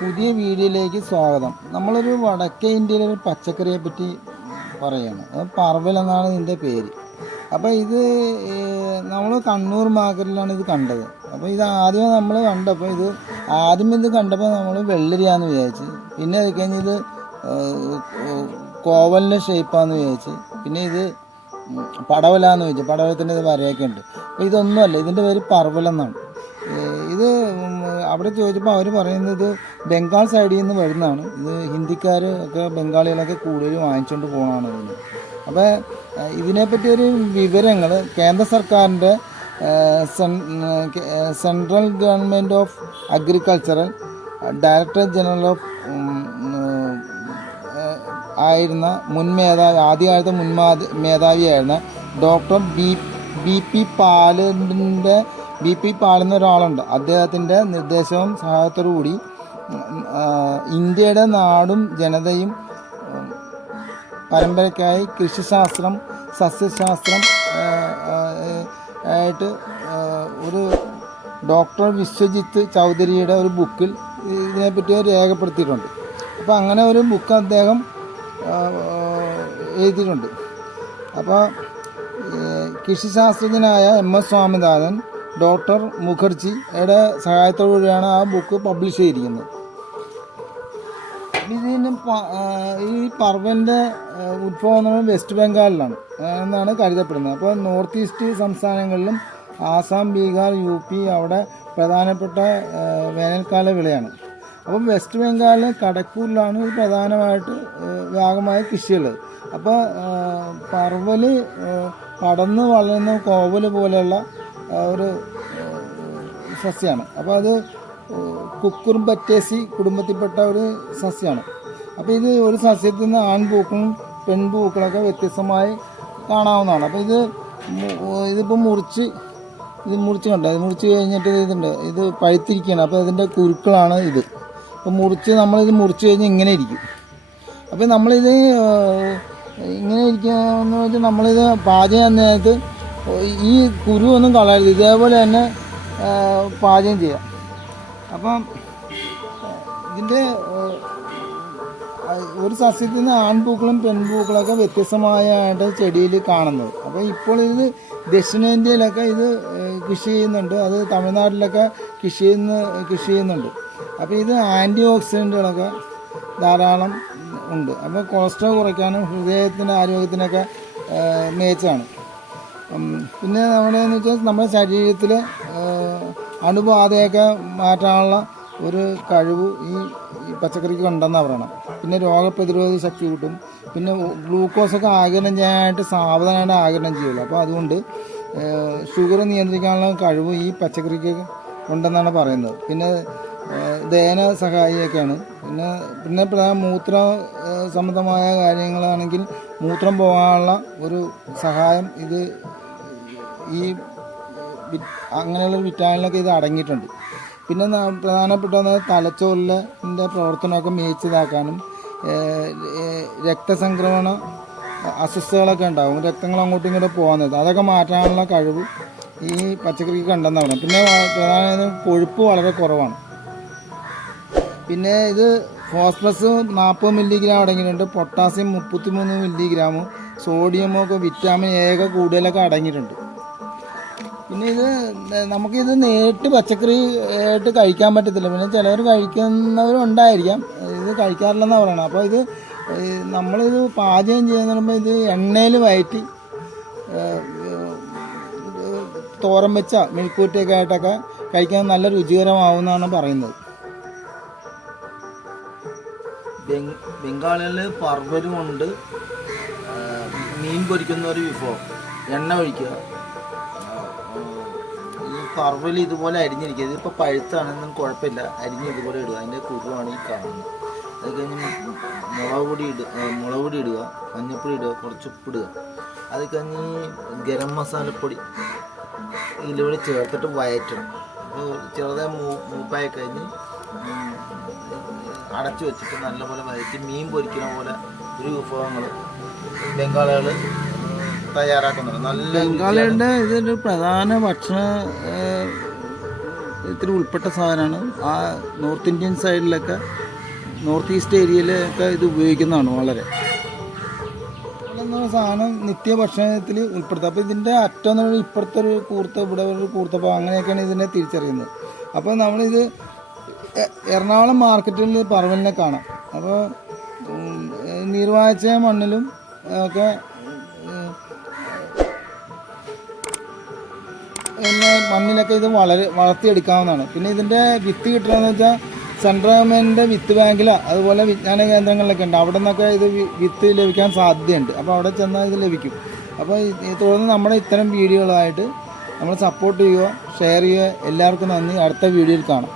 പുതിയ വീഡിയോയിലേക്ക് സ്വാഗതം. നമ്മളൊരു വടക്കേ ഇന്ത്യയിലെ ഒരു പച്ചക്കറിയെ പറ്റി പറയുകയാണ്. അത് പർവൽ എന്നാണ് ഇതിൻ്റെ പേര്. അപ്പോൾ ഇത് നമ്മൾ കണ്ണൂർ മാർക്കറ്റിലാണ് ഇത് കണ്ടത്. അപ്പോൾ ഇത് ആദ്യം നമ്മൾ കണ്ടപ്പോൾ ഇത് കണ്ടപ്പോൾ നമ്മൾ വെള്ളരിയാന്ന് വിചാരിച്ച്. പിന്നെ അത് കഴിഞ്ഞ് ഇത് കോവലിൻ്റെ ഷേപ്പാന്ന് വിചാരിച്ച്. പിന്നെ ഇത് പടവലാന്ന് ചോദിച്ചു. പടവലത്തിൻ്റെ ഇത് വരയൊക്കെ ഉണ്ട്. അപ്പോൾ ഇതൊന്നുമല്ല, ഇതിൻ്റെ പേര് പർവലെന്നാണ്. ഇത് അവിടെ ചോദിച്ചപ്പോൾ അവർ പറയുന്നത് ബംഗാൾ സൈഡിൽ നിന്ന് വരുന്നതാണ്. ഇത് ഹിന്ദിക്കാർ ഒക്കെ ബംഗാളികളൊക്കെ കൂടുതൽ വാങ്ങിച്ചുകൊണ്ട് പോകുന്നതാണ് ഇതിന്. അപ്പോൾ ഇതിനെപ്പറ്റി ഒരു വിവരങ്ങൾ കേന്ദ്ര സർക്കാരിൻ്റെ central government of agricultural director general of ആയിരുന്ന ആദ്യകാലത്തെ മുൻ മേധാവിയായിരുന്ന ഡോക്ടർ ബി പി പാൽ എന്ന ഒരാളുണ്ട്. അദ്ദേഹത്തിൻ്റെ നിർദ്ദേശവും സഹായത്തോടു കൂടി ഇന്ത്യയുടെ നാടും ജനതയും പരമ്പരയ്ക്കായി കൃഷിശാസ്ത്രം, സസ്യശാസ്ത്രം ആയിട്ട് ഒരു ഡോക്ടർ വിശ്വജിത്ത് ചൗധരിയുടെ ഒരു ബുക്കിൽ ഇതിനെപ്പറ്റി രേഖപ്പെടുത്തിയിട്ടുണ്ട്. അപ്പോൾ അങ്ങനെ ഒരു ബുക്ക് അദ്ദേഹം എഴുതിയിട്ടുണ്ട്. അപ്പോൾ കൃഷിശാസ്ത്രജ്ഞനായ MS സ്വാമിനാഥൻ, ഡോക്ടർ മുഖർജിയുടെ സഹായത്തോടുകൂടിയാണ് ആ ബുക്ക് പബ്ലിഷ് ചെയ്തിരിക്കുന്നത്. ഇതിന് ഈ പർവലിൻ്റെ ഉത്ഭവം വെസ്റ്റ് ബംഗാളിലാണ് എന്നാണ് കരുതപ്പെടുന്നത്. അപ്പോൾ നോർത്ത് ഈസ്റ്റ് സംസ്ഥാനങ്ങളിലും ആസാം, ബീഹാർ, UP അവിടെ പ്രധാനപ്പെട്ട വേനൽക്കാല വിളയാണ്. അപ്പം വെസ്റ്റ് ബംഗാളിൽ കടക്കൂരിലാണ് ഇത് പ്രധാനമായിട്ട് വ്യാപകമായ കൃഷിയുള്ളത്. അപ്പോൾ പർവല് പടർന്ന് വളരുന്ന കോവൽ പോലെയുള്ള ഒരു സസ്യമാണ്. അപ്പോൾ അത് കുക്കുർബറ്റേസി കുടുംബത്തിൽപ്പെട്ട ഒരു സസ്യമാണ്. അപ്പോൾ ഇത് ഒരു സസ്യത്തിൽ നിന്ന് ആൺപൂക്കളും പെൺപൂക്കളൊക്കെ വ്യത്യസ്തമായി കാണാവുന്നതാണ്. അപ്പോൾ ഇതിപ്പോൾ മുറിച്ച് കണ്ടോ, ഇത് മുറിച്ച് കഴിഞ്ഞിട്ട് ഇത് പഴുത്തിരിക്കുകയാണ്. അപ്പോൾ ഇതിൻ്റെ കുരുക്കളാണ് ഇത്. അപ്പോൾ നമ്മളിത് മുറിച്ച് കഴിഞ്ഞാൽ ഇങ്ങനെ ഇരിക്കും. അപ്പോൾ നമ്മളിത് ഇങ്ങനെ ഇരിക്കുകയെന്ന് വെച്ചാൽ നമ്മളിത് പാചകം ചെയ്യുന്ന നേരത്ത് ഈ കുരു ഒന്നും കളയരുത്, ഇതേപോലെ തന്നെ പാചകം ചെയ്യാം. അപ്പം ഇതിൻ്റെ ഒരു സസ്യത്തിൽ നിന്ന് ആൺപൂക്കളും പെൺപൂക്കളൊക്കെ വ്യത്യസ്തമായിട്ട് ചെടിയിൽ കാണുന്നത്. അപ്പോൾ ഇപ്പോൾ ഇത് ദക്ഷിണേന്ത്യയിലൊക്കെ ഇത് കൃഷി ചെയ്യുന്നുണ്ട്. അത് തമിഴ്നാട്ടിലൊക്കെ കൃഷി ചെയ്യുന്നുണ്ട്. അപ്പോൾ ഇത് ആൻറ്റി ഓക്സിഡൻറ്റുകളൊക്കെ ധാരാളം ഉണ്ട്. അപ്പോൾ കൊളസ്ട്രോൾ കുറയ്ക്കാനും ഹൃദയത്തിൻ്റെ ആരോഗ്യത്തിനൊക്കെ മികച്ചതാണ്. പിന്നെ നമ്മുടെ ശരീരത്തിൽ അണുബാധയൊക്കെ മാറ്റാനുള്ള ഒരു കഴിവ് ഈ പച്ചക്കറിക്ക് ഉണ്ടെന്നാണ് പറയണം. പിന്നെ രോഗപ്രതിരോധ ശക്തി കൂട്ടും. പിന്നെ ഗ്ലൂക്കോസൊക്കെ ആഗിരണം ചെയ്യാനായിട്ട് സാവധാനമായിട്ട് ആഗിരണം ചെയ്യുള്ളൂ. അപ്പോൾ അതുകൊണ്ട് ഷുഗർ നിയന്ത്രിക്കാനുള്ള കഴിവ് ഈ പച്ചക്കറിക്ക് ഉണ്ടെന്നാണ് പറയുന്നത്. പിന്നെ ദഹന സഹായിയൊക്കെയാണ്. പിന്നെ മൂത്ര സംബന്ധമായ കാര്യങ്ങളാണെങ്കിൽ മൂത്രം പോകാനുള്ള ഒരു സഹായം ഈ അങ്ങനെയുള്ള വിറ്റാമിനിലൊക്കെ ഇത് അടങ്ങിയിട്ടുണ്ട്. പിന്നെ പ്രധാനപ്പെട്ട തലച്ചോറിൻ്റെ പ്രവർത്തനമൊക്കെ മികച്ചതാക്കാനും രക്തസംക്രമണ അസ്വസ്ഥതകളൊക്കെ ഉണ്ടാകും, രക്തങ്ങൾ അങ്ങോട്ടും ഇങ്ങോട്ടും പോകുന്നത്, അതൊക്കെ മാറ്റാനുള്ള കഴിവ് ഈ പച്ചക്കറിക്ക് ഉണ്ടെന്ന് പറയണം. പിന്നെ പ്രധാനമായും കൊഴുപ്പ് വളരെ കുറവാണ്. പിന്നെ ഇത് ഫോസ്ഫറസ് 40 മില്ലിഗ്രാം അടങ്ങിയിട്ടുണ്ട്, പൊട്ടാസ്യം 33 മില്ലിഗ്രാമും, സോഡിയമോ ഒക്കെ വിറ്റാമിൻ A ഒക്കെ കൂടുതലൊക്കെ അടങ്ങിയിട്ടുണ്ട്. പിന്നെ നമുക്കിത് നേരിട്ട് പച്ചക്കറി ആയിട്ട് കഴിക്കാൻ പറ്റത്തില്ല. പിന്നെ ചിലവർ കഴിക്കുന്നവരുണ്ടായിരിക്കാം, ഇത് കഴിക്കാറില്ലെന്നാണ് പറയണം. അപ്പോൾ നമ്മളിത് പാചകം ചെയ്യുന്ന പറയുമ്പോൾ ഇത് എണ്ണയിൽ വയറ്റി തോരൻ വെച്ച മെഴുക്കുവരട്ടിയൊക്കെ ആയിട്ടൊക്കെ കഴിക്കാൻ നല്ല രുചികരമാവുമെന്നാണ് പറയുന്നത്. ബംഗാളിൽ പർവല് കൊണ്ട് മീൻ പൊരിക്കുന്ന ഒരു വിഭവം, എണ്ണ ഒഴിക്കുക. പർവല് ഇതുപോലെ അരിഞ്ഞിരിക്കുക. ഇതിപ്പോൾ പഴുത്താണെന്നും കുഴപ്പമില്ല, അരിഞ്ഞ് ഇതുപോലെ ഇടുക. അതിൻ്റെ കുരുവാണ് ഈ കാണുന്നത്. അത് കഴിഞ്ഞ് മുളക് പൊടി ഇടുക, മഞ്ഞൾപ്പൊടി ഇടുക, കുറച്ച് ഉപ്പിടുക. അത് കഴിഞ്ഞ് ഗരം മസാലപ്പൊടി ഇതിലൂടെ ചേർത്തിട്ട് വയറ്റണം. അപ്പോൾ ചെറുതായി മൂപ്പായി കഴിഞ്ഞ് അടച്ചു വെച്ചിട്ട് നല്ലപോലെ വയറ്റി മീൻ പൊരിക്കുന്ന പോലെ ഒരു വിഭവങ്ങൾ ബംഗാളികൾ തയ്യാറാക്കുന്നുണ്ട്. നല്ല ബംഗാളികളുടെ ഇതൊരു പ്രധാന ഭക്ഷണ ഇത്തിരി ഉൾപ്പെട്ട സാധനമാണ്. ആ നോർത്ത് ഇന്ത്യൻ സൈഡിലൊക്കെ, നോർത്ത് ഈസ്റ്റ് ഏരിയയിലൊക്കെ ഇത് ഉപയോഗിക്കുന്നതാണ് വളരെ. സാധനം നിത്യഭക്ഷണത്തിൽ ഉൾപ്പെടുത്തുക. അപ്പോൾ ഇതിൻ്റെ അറ്റം എന്ന് പറഞ്ഞാൽ ഇപ്പുറത്തെ ഒരു കൂർത്ത, ഇവിടെ ഒരു കൂർത്തപ്പോൾ അങ്ങനെയൊക്കെയാണ് ഇതിനെ തിരിച്ചറിയുന്നത്. അപ്പോൾ നമ്മളിത് എറണാകുളം മാർക്കറ്റിൽ പറവലിനെ കാണാം. അപ്പോൾ നീർവാഴ്ച മണ്ണിലും ഒക്കെ പിന്നെ മണ്ണിലൊക്കെ ഇത് വളർത്തിയെടുക്കാവുന്നതാണ്. പിന്നെ ഇതിൻ്റെ വിത്ത് കിട്ടണമെന്ന് വെച്ചാൽ സെൻട്രൽ ഗവൺമെൻറ്റിൻ്റെ വിത്ത് ബാങ്കിൽ, അതുപോലെ വിജ്ഞാന കേന്ദ്രങ്ങളിലൊക്കെ ഉണ്ട്. അവിടെ നിന്നൊക്കെ ഇത് വിത്ത് ലഭിക്കാൻ സാധ്യതയുണ്ട്. അപ്പോൾ അവിടെ ചെന്നാൽ ഇത് ലഭിക്കും. അപ്പോൾ തുടർന്ന് നമ്മുടെ ഇത്തരം വീഡിയോകളായിട്ട് നമ്മൾ സപ്പോർട്ട് ചെയ്യുക, ഷെയർ ചെയ്യുക. എല്ലാവർക്കും നന്ദി. അടുത്ത വീഡിയോയിൽ കാണാം.